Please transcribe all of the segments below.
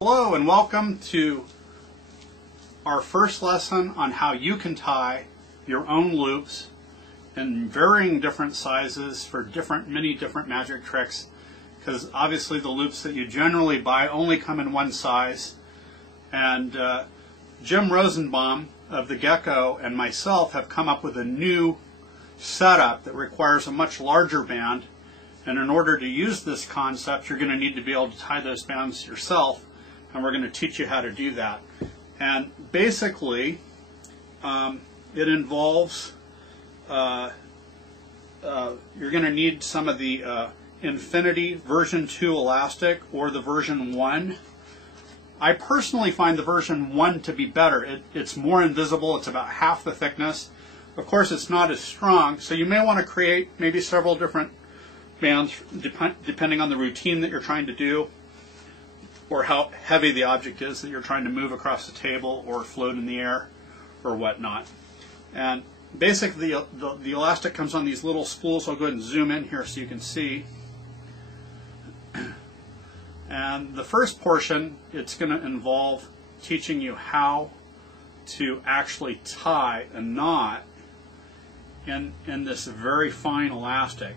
Hello and welcome to our first lesson on how you can tie your own loops in varying different sizes for many different magic tricks, because obviously the loops that you generally buy only come in one size. And Jim Rosenbaum of the Gecko and myself have come up with a new setup that requires a much larger band, and in order to use this concept you're going to need to be able to tie those bands yourself. And we're going to teach you how to do that. And basically, it involves, you're going to need some of the Infinity version 2 elastic or the version 1. I personally find the version 1 to be better. It's more invisible. It's about half the thickness. Of course, it's not as strong, so you may want to create maybe several different bands depending on the routine that you're trying to do, or how heavy the object is that you're trying to move across the table or float in the air or whatnot. And basically the elastic comes on these little spools. I'll go ahead and zoom in here so you can see. And the first portion, it's going to involve teaching you how to actually tie a knot in this very fine elastic.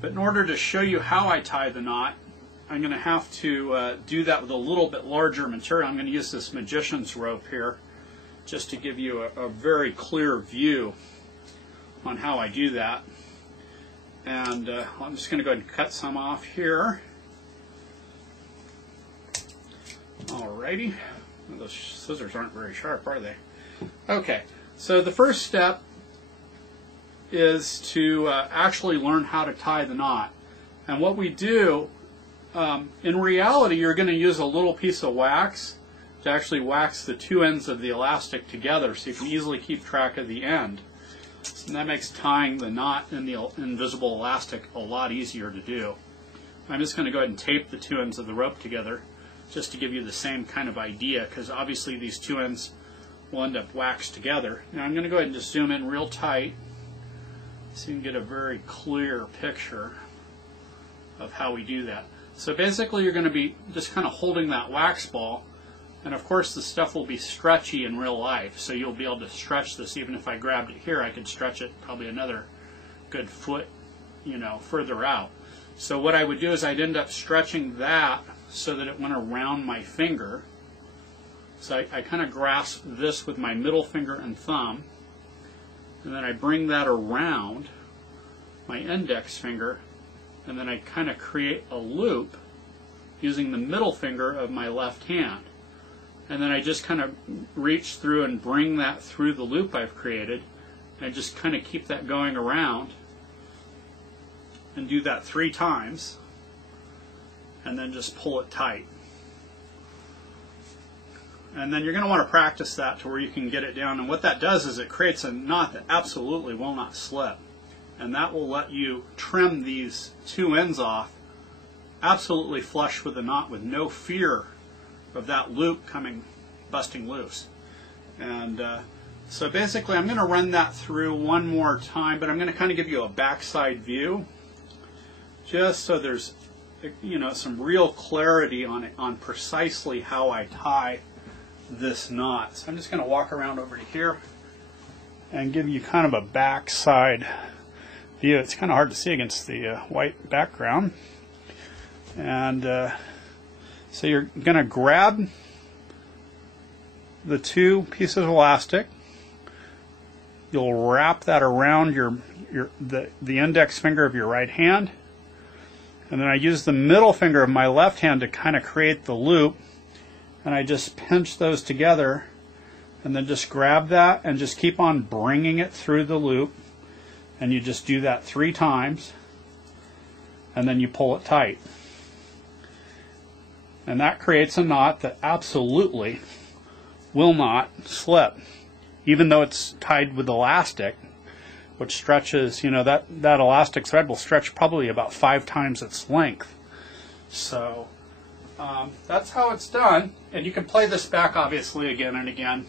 But in order to show you how I tie the knot, I'm going to have to do that with a little bit larger material. I'm going to use this magician's rope here just to give you a very clear view on how I do that. And I'm just going to go ahead and cut some off here. Alrighty. Those scissors aren't very sharp, are they? Okay, so the first step is to actually learn how to tie the knot. And what we do, in reality, you're going to use a little piece of wax to actually wax the two ends of the elastic together so you can easily keep track of the end. And that makes tying the knot in the invisible elastic a lot easier to do. I'm just going to go ahead and tape the two ends of the rope together just to give you the same kind of idea, because obviously these two ends will end up waxed together. Now I'm going to go ahead and just zoom in real tight so you can get a very clear picture of how we do that. So basically you're going to be just kind of holding that wax ball, and of course the stuff will be stretchy in real life, so you'll be able to stretch this. Even if I grabbed it here, I could stretch it probably another good foot, further out. So what I would do is I'd end up stretching that so that it went around my finger. So I kind of grasp this with my middle finger and thumb, and then I bring that around my index finger, and then I kind of create a loop using the middle finger of my left hand. And then I just kind of reach through and bring that through the loop I've created, and just kind of keep that going around, and do that 3 times, and then just pull it tight. And then you're going to want to practice that to where you can get it down. And what that does is it creates a knot that absolutely will not slip. And that will let you trim these two ends off absolutely flush with the knot, with no fear of that loop busting loose. And so basically I'm going to run that through one more time, but I'm going to kind of give you a backside view just so there's some real clarity on precisely how I tie this knot. So I'm just going to walk around over to here and give you kind of a backside view. It's kind of hard to see against the white background. And so you're going to grab the two pieces of elastic. You'll wrap that around the index finger of your right hand, and then I use the middle finger of my left hand to kind of create the loop, and I just pinch those together, and then just grab that and just keep on bringing it through the loop. And you just do that 3 times, and then you pull it tight. And that creates a knot that absolutely will not slip, even though it's tied with elastic, which stretches, that elastic thread will stretch probably about 5 times its length. So that's how it's done. And you can play this back obviously again and again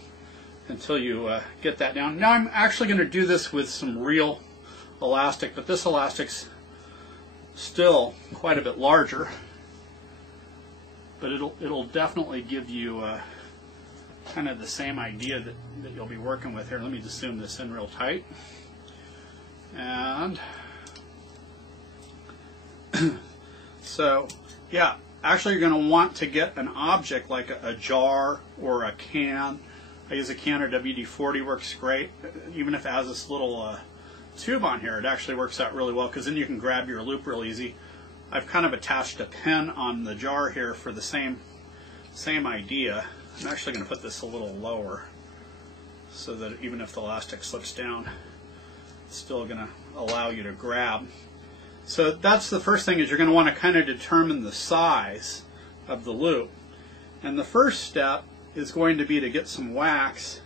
until you get that down. Now I'm actually going to do this with some real elastic, but this elastic's still quite a bit larger. but it'll definitely give you kind of the same idea that you'll be working with here. Let me just zoom this in real tight. And so, yeah, actually you're going to want to get an object like a jar or a can. I use a can or WD-40, works great. Even if it has this little tube on here, it actually works out really well because then you can grab your loop real easy. I've kind of attached a pin on the jar here for the same idea. I'm actually going to put this a little lower so that even if the elastic slips down, it's still going to allow you to grab. So that's the first thing, is you're going to want to kind of determine the size of the loop. And the first step is going to be to get some wax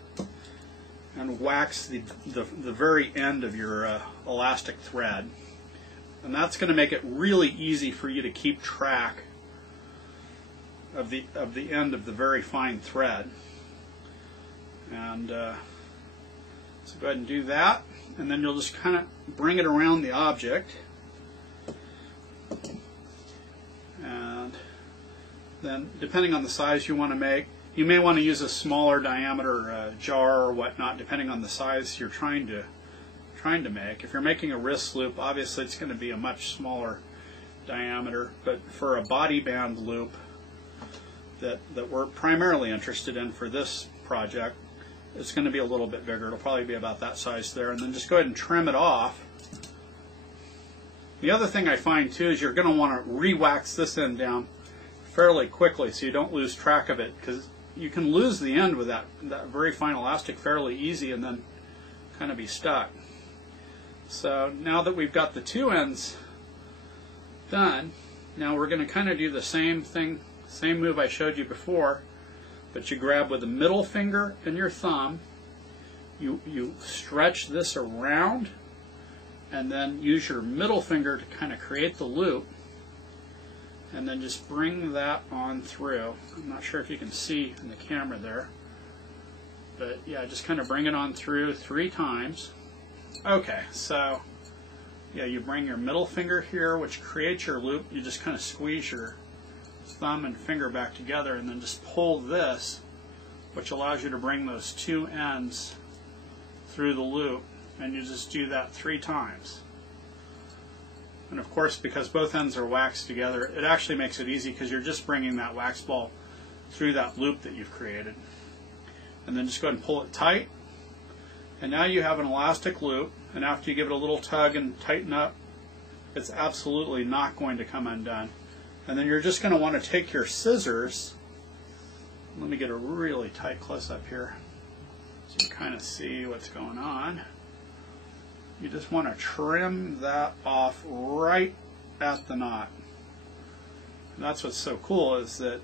and wax the very end of your elastic thread. And that's going to make it really easy for you to keep track of the end of the very fine thread. And so go ahead and do that, and then you'll just kind of bring it around the object. And then, depending on the size you want to make, you may want to use a smaller diameter jar or whatnot, depending on the size you're trying to make. If you're making a wrist loop, obviously it's going to be a much smaller diameter, but for a body band loop that we're primarily interested in for this project, it's going to be a little bit bigger. It'll probably be about that size there, and then just go ahead and trim it off. The other thing I find too is you're going to want to re-wax this end down fairly quickly so you don't lose track of it, because you can lose the end with that very fine elastic fairly easy and then kind of be stuck. So now that we've got the two ends done, now we're going to kind of do the same thing, same move I showed you before, but you grab with the middle finger and your thumb, you stretch this around, and then use your middle finger to kind of create the loop, and then just bring that on through. I'm not sure if you can see in the camera there, but yeah, just kind of bring it on through 3 times. Okay, so yeah, you bring your middle finger here, which creates your loop. You just kind of squeeze your thumb and finger back together, and then just pull this, which allows you to bring those 2 ends through the loop, and you just do that 3 times. And of course, because both ends are waxed together, it actually makes it easy because you're just bringing that wax ball through that loop that you've created. And then just go ahead and pull it tight. And now you have an elastic loop, and after you give it a little tug and tighten up, it's absolutely not going to come undone. And then you're just going to want to take your scissors. Let me get a really tight close-up here so you kind of see what's going on. You just want to trim that off right at the knot. And that's what's so cool, is that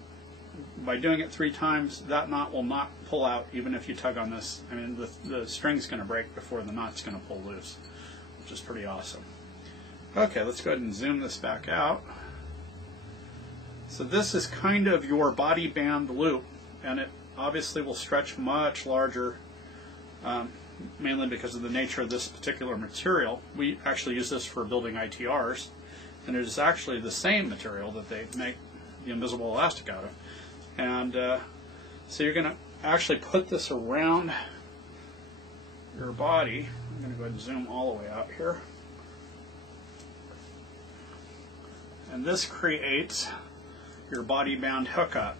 by doing it 3 times, that knot will not pull out even if you tug on this. I mean, the string's going to break before the knot's going to pull loose, which is pretty awesome. Okay, let's go ahead and zoom this back out. So this is kind of your body band loop, and it obviously will stretch much larger, mainly because of the nature of this particular material. We actually use this for building ITRs, and it is actually the same material that they make the invisible elastic out of. And so you're going to actually put this around your body. I'm going to go ahead and zoom all the way out here. And this creates your body band hookup.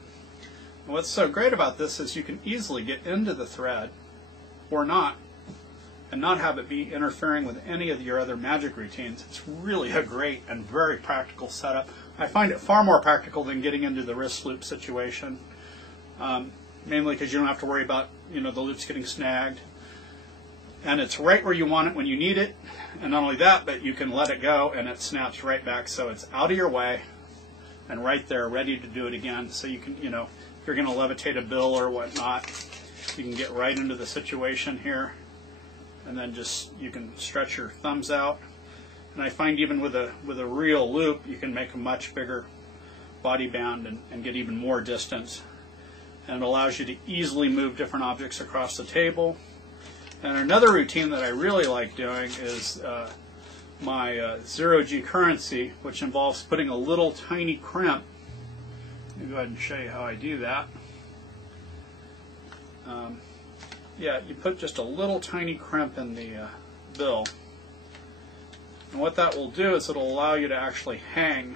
And what's so great about this is you can easily get into the thread or not, and not have it be interfering with any of your other magic routines. It's really a great and very practical setup. I find it far more practical than getting into the wrist loop situation, mainly because you don't have to worry about the loops getting snagged. And it's right where you want it when you need it. And not only that, but you can let it go and it snaps right back, so it's out of your way and right there ready to do it again. So you can, if you're going to levitate a bill or whatnot, you can get right into the situation here, and then just you can stretch your thumbs out. And I find even with a real loop, you can make a much bigger body band and get even more distance. And it allows you to easily move different objects across the table. And another routine that I really like doing is my zero-G currency, which involves putting a little tiny crimp Let me go ahead and show you how I do that. Yeah, you put just a little tiny crimp in the bill. And what that will do is it'll allow you to actually hang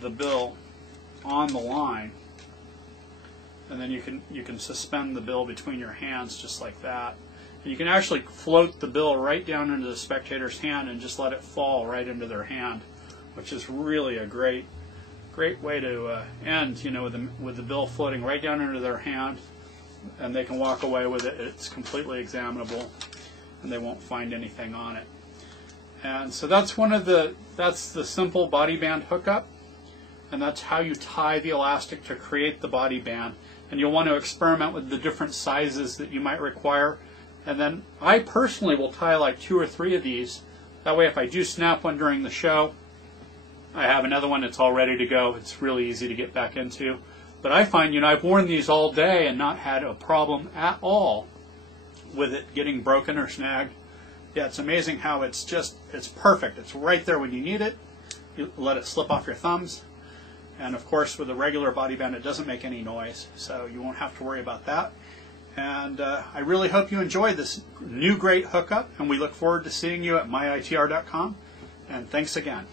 the bill on the line. And then you can suspend the bill between your hands just like that. And you can actually float the bill right down into the spectator's hand and just let it fall right into their hand, which is really a great way to end, with the bill floating right down into their hand, and they can walk away with it. It's completely examinable, and they won't find anything on it. And so that's the simple body band hookup, and that's how you tie the elastic to create the body band. And you'll want to experiment with the different sizes that you might require. And then I personally will tie like 2 or 3 of these. That way if I do snap one during the show, I have another one that's all ready to go. It's really easy to get back into. But I find, I've worn these all day and not had a problem at all with it getting broken or snagged. Yeah, it's amazing how it's perfect. It's right there when you need it. You let it slip off your thumbs. And of course, with a regular body band, it doesn't make any noise, so you won't have to worry about that. And I really hope you enjoy this new great hookup, and we look forward to seeing you at myitr.com. And thanks again.